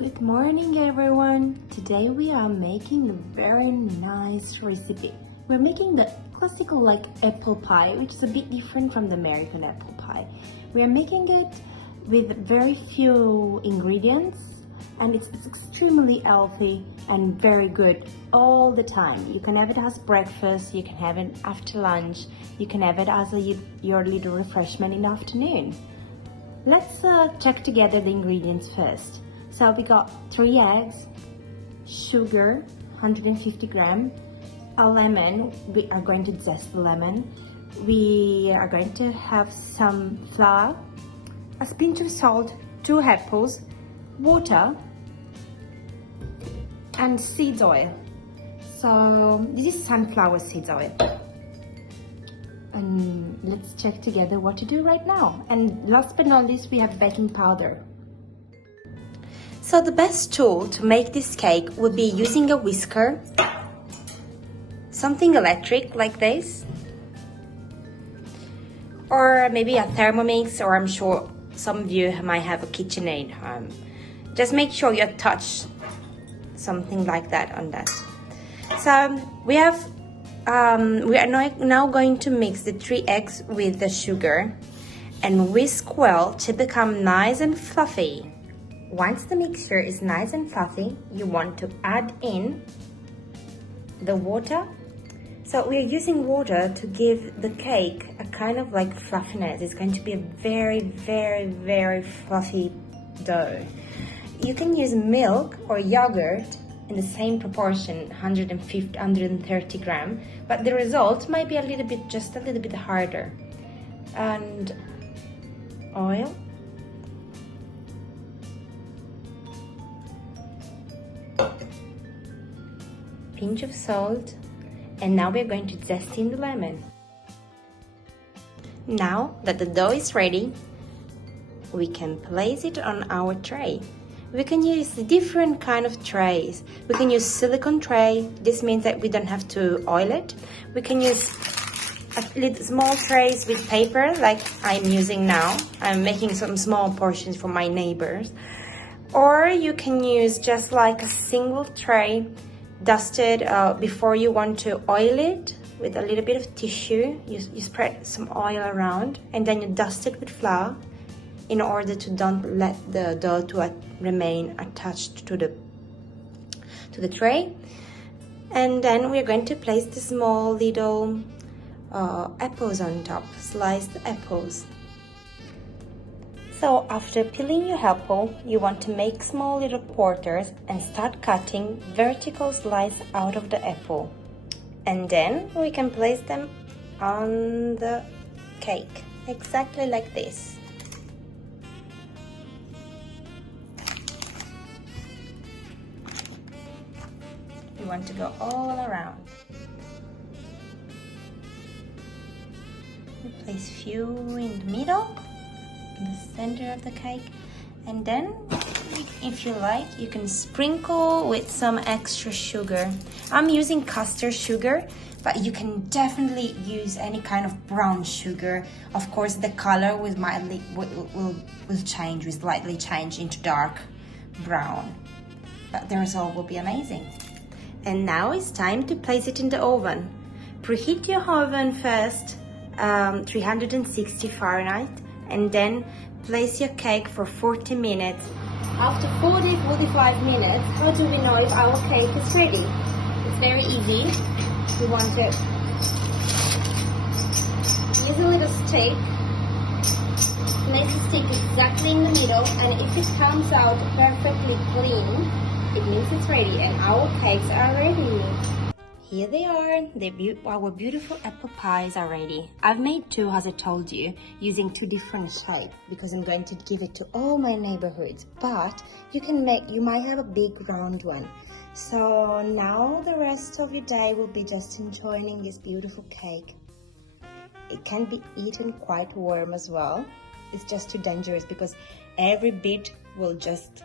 Good morning everyone! Today we are making a very nice recipe. We're making the classical apple pie, which is a bit different from the American apple pie. We are making it with very few ingredients and it's extremely healthy and very good all the time. You can have it as breakfast, you can have it after lunch, you can have it as your little refreshment in the afternoon. Let's check together the ingredients first. So we got 3 eggs, sugar, 150 grams, a lemon, we are going to zest the lemon, we are going to have some flour, a pinch of salt, 2 apples, water, and seeds oil. So this is sunflower seeds oil. And let's check together what to do right now. And last but not least, we have baking powder. So the best tool to make this cake would be using a whisker, something electric like this, or maybe a Thermomix, or I'm sure some of you might have a KitchenAid home. Just make sure you touch something like that on that. So we are now going to mix the 3 eggs with the sugar and whisk well to become nice and fluffy. Once the mixture is nice and fluffy, you want to add in the water. So we're using water to give the cake a kind of fluffiness. It's going to be a very, very, very fluffy dough. You can use milk or yogurt in the same proportion, 150, 130 grams, but the result might be just a little bit harder. And oil. Pinch of salt, and now we're going to zest in the lemon. Now that the dough is ready, we can place it on our tray. We can use different kind of trays. We can use silicone tray. This means that we don't have to oil it. We can use small trays with paper like I'm using now. I'm making some small portions for my neighbors. Or you can use just like a single tray, dusted before you want to oil it with a little bit of tissue. You spread some oil around and then you dust it with flour in order to don't let the dough to remain attached to the tray. And then we're going to place the small little apples on top, sliced apples. So after peeling your apple, you want to make small little quarters and start cutting vertical slice out of the apple. And then we can place them on the cake, exactly like this. You want to go all around. We place few in the middle, in the center of the cake, and then if you like you can sprinkle with some extra sugar. I'm using custard sugar, but you can definitely use any kind of brown sugar. Of course the color will change, will slightly change into dark brown, but the result will be amazing. And now it's time to place it in the oven. Preheat your oven first, 360 Fahrenheit, and then place your cake for 40 minutes. After 40-45 minutes, how do we know if our cake is ready? It's very easy. We want to use a little stick, place the stick exactly in the middle, and if it comes out perfectly clean, it means it's ready and our cakes are ready. Here they are, our beautiful apple pies are ready. I've made 2, as I told you, using 2 different shapes because I'm going to give it to all my neighborhoods. But you might have a big round one. So now the rest of your day will be just enjoying this beautiful cake. It can be eaten quite warm as well. It's just too dangerous because every bit will just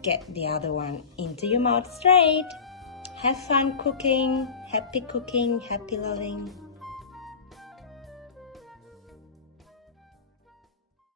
get the other one into your mouth straight. Have fun cooking, happy loving.